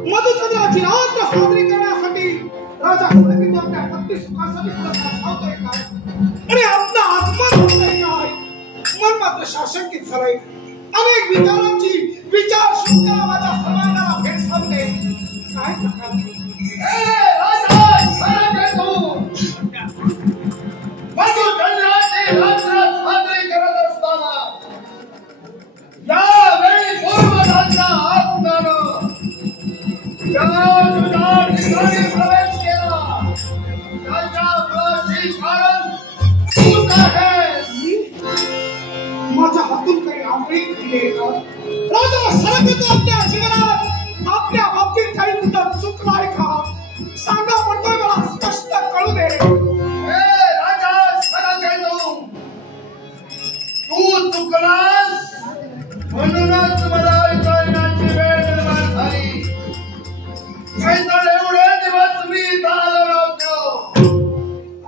मधुचंद्राची रात्र साजरी करण्यासाठी राजा खडकितो आपल्या भक्ती सुखासाठी पुरस्कार धावतोय काय आणि आपला आत्मा होतोय काय मन मात्र शासकीत झालंय। अनेक विचारांची विचार शृंखला माझ्या सर्वांना भेडसावते काय मधुचंद्राची रात्र साजरी करत असताना यावेळी पूर्वजांच्या आत्म्यानं प्रवेश केला त्याच्या मुळाशी कारण तूच आहेस। माझ्या हातून काही आंबळी केली का राजा सरकतो आपल्या जीवनात आपल्या बाबतीत काही कुठं चुकलाय का सांगा म्हणतोय मला स्पष्ट कळू दे। राजा सरकतो तू चुकलास म्हणूनच मला कळण्याची वेळ निर्माण झाली। नाहीतर एवढे दिवस मी इथं आलो नव्हतो।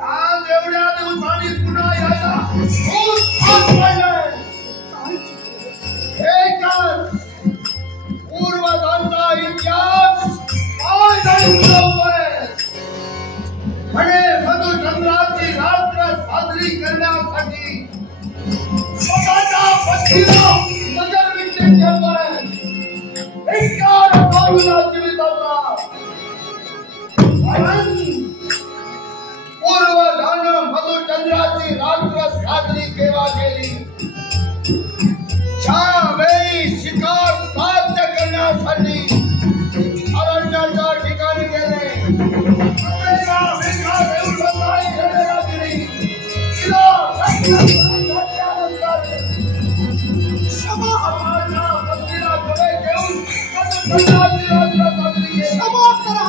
आज एवढ्या दिवसांनी पुन्हा यायला खूप भाग पडलंय। एकच पूर्वजांचा इतिहास काय जाणून ठेवतोय म्हणे मधुचंद्राची रात्र साजरी करण्यासाठी स्वतःच्या पत्नीला नजर विकते ठेवतोय। इतका बाजूला जीविताचा पूर्वजानं मधुचंद्राची रात्र साजरी केव्हा केली ज्यावेळी शिकार साध्य करण्यासाठी अरण्याच्या ठिकाणी गेले। क्षमा करा